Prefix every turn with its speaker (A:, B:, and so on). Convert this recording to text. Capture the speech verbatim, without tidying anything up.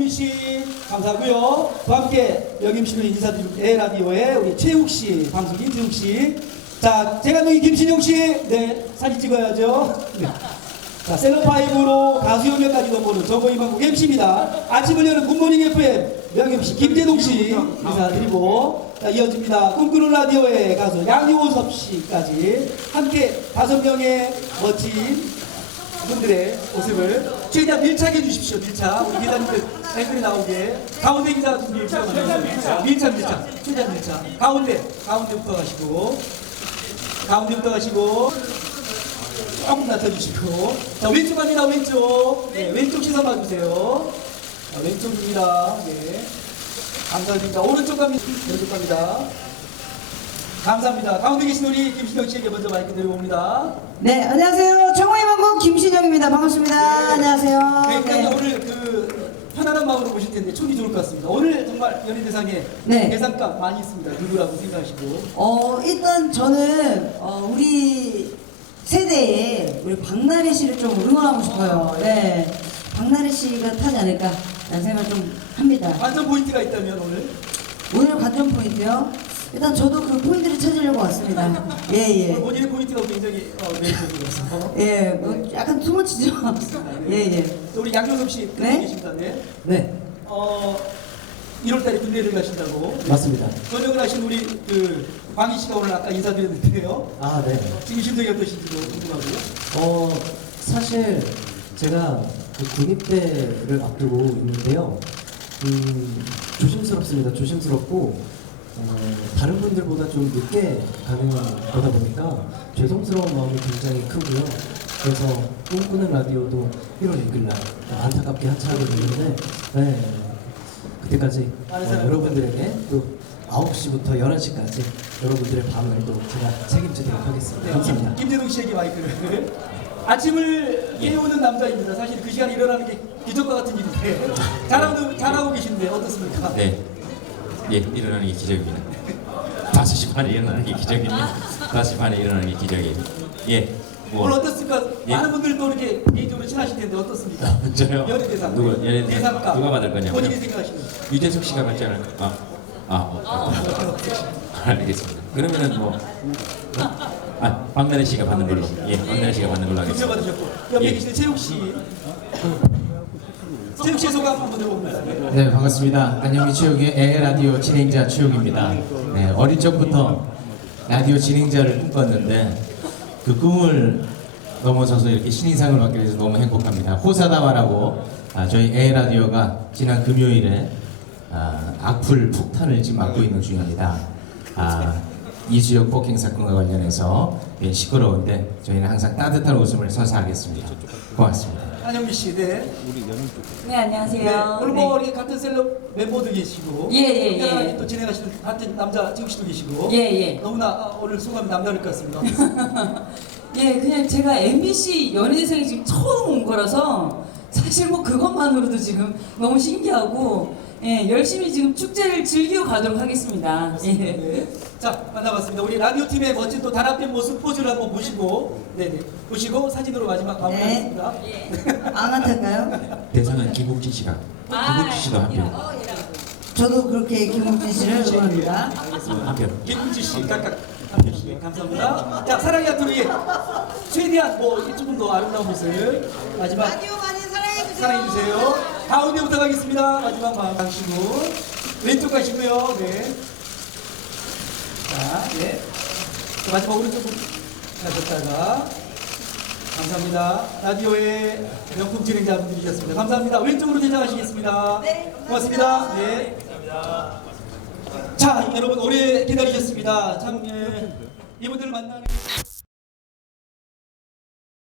A: 안영민 씨 감사하고요. 또 함께 여기 엠씨로 인사드리고 A라디오의 우리 최욱 씨, 방송인 최욱 씨. 자, 제가 여기 김신용 씨, 네 사진 찍어야죠. 네. 자, 셀럽파이브로 가수 연명까지 넘보는 저거 이만국 엠씨입니다. 아침을 여는 굿모닝 에프엠 명엠씨 김재동 씨 인사드리고, 자, 이어집니다. 꿈꾸는 라디오의 가수 양효섭 씨까지 함께 다섯 명의 멋진 분들의 모습을 최대한 밀착해 주십시오. 밀착. 우리 기자님들 댓글이 나오게. 가운데 기자 좀 밀착. 밀착, 밀착, 밀착. 최대한 밀착. 가운데, 가운데부터 가시고, 가운데부터 가시고, 조금 낮춰주시고. 자, 왼쪽 갑니다. 왼쪽. 네, 왼쪽 시선 봐주세요. 자, 왼쪽입니다. 네. 감사드립니다. 오른쪽 갑니다. 오른쪽 갑니다. 감사합니다. 가운데 계신 우리 김신영 씨에게 먼저 마이크 드려봅니다.
B: 네, 안녕하세요. 청호의 방송 김신영입니다. 반갑습니다.
A: 네.
B: 안녕하세요.
A: 네, 일단
B: 네.
A: 오늘 그 편안한 마음으로 보실 텐데 촉이 좋을 것 같습니다. 오늘 정말 연예대상에
B: 네.
A: 대상감 많이 있습니다. 누구라고 생각하시고?
B: 어, 일단 저는 어, 우리 세대에 우리 박나래 씨를 좀 응원하고 싶어요. 네, 박나래 씨가 타지 않을까 라는 생각을 좀 합니다.
A: 관전 포인트가 있다면 오늘?
B: 오늘 관전 포인트요? 일단 저도 그 포인트를 찾으려고 왔습니다. 예, 예.
A: 오늘 본인의 포인트가 굉장히 어, 매력적이라서.
B: 예, 뭐 약간 투머치죠. 예, 예.
A: 또 우리 양효섭 씨
B: 네?
A: 네? 계십니다. 네.
C: 네,
A: 어, 일월 달에 군대를 가신다고.
C: 맞습니다.
A: 전역을 하신 우리 그 광희 씨가 오늘 아까 인사드렸는데요.
C: 아, 네.
A: 지금 심정이 어떠신지도 궁금하고요.
C: 어, 사실 제가 그 군입대를 앞두고 있는데요. 음, 조심스럽습니다. 조심스럽고 어, 다른 분들보다 좀 늦게 가는 거다 보니까 죄송스러운 마음이 굉장히 크고요. 그래서 꿈꾸는 라디오도 일월 육일 날 안타깝게 하차하게 됐는데, 네, 그때까지 어, 여러분들에게 또 아홉 시부터 열한 시까지 여러분들의 밤을 또 제가 책임지도록 하겠습니다.
A: 네,
C: 감사합니다.
A: 김, 김재동 씨에게 마이크를. 아침을 깨우는 남자입니다. 사실 그 시간에 일어나는 게 기적과 같은 일인데 잘하고, 잘하고 계신데 어떻습니까?
D: 네, 예, 일어나는 게 기적입니다. 다섯 시 반에 일어나는 게 기적입니다. 다섯 시 반에 일어나는 게 기적이에요. 예, 뭐
A: 오늘 어떻습니까?
D: 예.
A: 많은 분들도 이렇게 개인적으로 친하실 텐데 어떻습니까?
D: 저요?
A: 연예대상.
D: 누가 연예대상
A: 대상감.
D: 누가 받을 거냐고요?
A: 본인이 생각하시는.
D: 유재석 씨가 받지 않을까? 아, 아, 어, 어, 어. 알겠습니다. 그러면은 뭐, 아, 박나래 씨가 받는 걸로, 예, 박나래 씨가 받는 걸로
A: 금세
D: 하겠습니다.
A: 받으셨고 옆에
D: 예.
A: 계시는 최욱 씨. 최욱 씨의 소감 한번 들어봅니다.
E: 네, 반갑습니다. 안녕히 최욱의 에라디오 진행자 최욱입니다. 네, 어린 적부터 라디오 진행자를 꿈꿨는데 그 꿈을 넘어서서 이렇게 신인상을 받게 돼서 너무 행복합니다. 호사다마라고 아, 저희 에라디오가 지난 금요일에 아, 악플 폭탄을 지금 맞고 있는 중입니다. 아, 이수역 폭행 사건과 관련해서 예, 시끄러운데 저희는 항상 따뜻한 웃음을 선사하겠습니다. 고맙습니다.
A: 한영미 씨, 네.
B: 네, 안녕하세요.
A: 네. 오늘 뭐 이렇게 같은 셀럽 멤버도 계시고,
B: 예, 예, 예.
A: 특별하게 또 진행하시는 같은 남자 최욱 씨도 계시고,
B: 예, 예.
A: 너무나 아, 오늘 소감이 남다를 것 같습니다.
F: 예, 그냥 제가 엠비씨 연예대상에 지금 처음 온 거라서 사실 뭐 그것만으로도 지금 너무 신기하고 예, 열심히 지금 축제를 즐기고 가도록 하겠습니다. 예.
A: 네. 자, 만나봤습니다. 우리 라디오 팀의 멋진 또 단합된 모습 포즈를 한번 보시고, 네네 보시고 사진으로 마지막 마무리하겠습니다.
B: 안 탈까요?
D: 대상은 김국진 씨가, 김국진 씨도 한 표,
B: 저도 그렇게 김국진 씨를 응원합니다.
D: 한 표.
A: 김국지 씨 각각 한 표씩 감사합니다. 자, 사랑의 아토리에 최대한 뭐 조금 더 아름다운 모습 마지막
G: 라디오 많이 사랑해주세요.
A: 사랑해주세요. 가운데부터 가겠습니다. 마지막 마음 가시고 왼쪽 가시고요. 네. 자, 네. 자, 마지막 오른쪽 가셨다가 감사합니다. 라디오의 명품 진행자분들이셨습니다. 감사합니다. 왼쪽으로 대장하시겠습니다.
G: 네,
A: 고맙습니다. 네. 자, 여러분 오래 기다리셨습니다. 참 예, 이분들 만나는